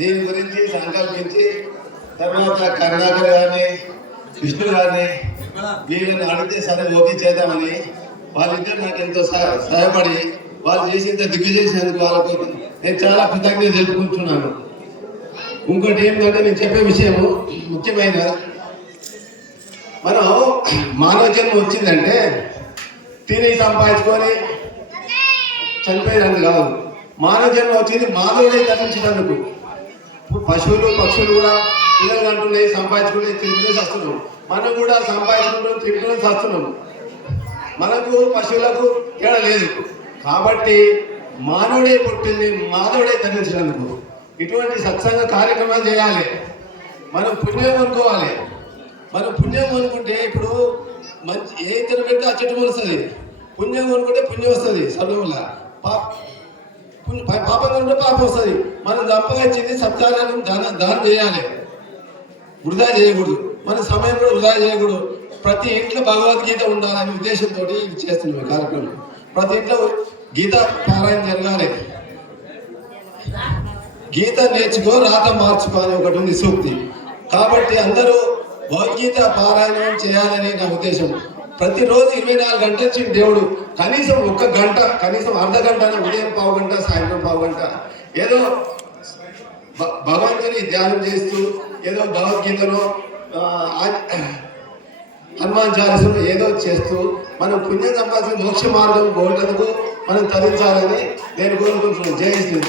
దీని గురించి సంకల్పించి తర్వాత కరుణాకర్ గారిని విష్ణు గారిని వీళ్ళని అడిగితే సరే ఓకే చేద్దామని వాళ్ళిద్దరు నాకు ఎంతో సహాయపడి వాళ్ళు చేసేంత దిగ్గుచేసేందుకు వాళ్ళకు నేను చాలా కృతజ్ఞత తెలుపుకుంటున్నాను. ఇంకోటి ఏంటంటే నేను చెప్పే విషయము ముఖ్యమైన మనం మానవ జన్మ వచ్చిందంటే తిని సంపాదించుకొని చనిపోయేదాన్ని కాదు. మానవ జన్మ వచ్చింది మానవుడే తప్పించినందుకు. పశువులు పక్షులు కూడా పిల్లలు అంటున్నాయి సంపాదించుకుని తిరుగుతూ వస్తున్నాం. మనం కూడా సంపాదించుకుంటూ తిరుగుతూ వస్తున్నాం. మనకు పశువులకు తేడా లేదు. కాబట్టి మానవుడే పుట్టింది మానవుడే తరించినందుకు ఇటువంటి సత్సంగ కార్యక్రమాలు చేయాలి. మనం పుణ్యం అనుకోవాలి. మనం పుణ్యం అనుకుంటే ఇప్పుడు మంచి ఏ ఇతను పెడితే ఆ చెట్టు వస్తుంది. పుణ్యం అనుకుంటే పుణ్యం వస్తుంది. సర్వల్ల పాపం ఉంటే పాపం వస్తుంది. మనం సంపాదించింది సత్కారాలను దానం చేయాలి. వృధా చేయకూడదు. మన సమయం కూడా వృధా చేయకూడదు. ప్రతి ఇంట్లో భగవద్గీత ఉండాలనే ఉద్దేశంతో ఇది చేస్తున్నాం కార్యక్రమం. ప్రతి ఇంట్లో గీత పారాయణ జరగాలి. గీత నేర్చుకో రాత మార్చుకో అని ఒకటి ఉంది సూక్తి. కాబట్టి అందరూ భగవద్గీత పారాయణం చేయాలని నా ఉద్దేశం. ప్రతిరోజు 24 గంటల నుంచి దేవుడు కనీసం 1 గంట, కనీసం అర్ధ గంట, ఉదయం పావు గంట, సాయంత్రం పావు గంట ఏదో భగవంతుని ధ్యానం చేస్తూ ఏదో భగవద్గీతలో హనుమాన్ చాలీసాలో ఏదో చేస్తూ మనం పుణ్యం సంపాదించిన మోక్ష మార్గం గోల్డకు మనం తరించాలని నేను కోరుకుంటున్నాను. జై శ్రీ.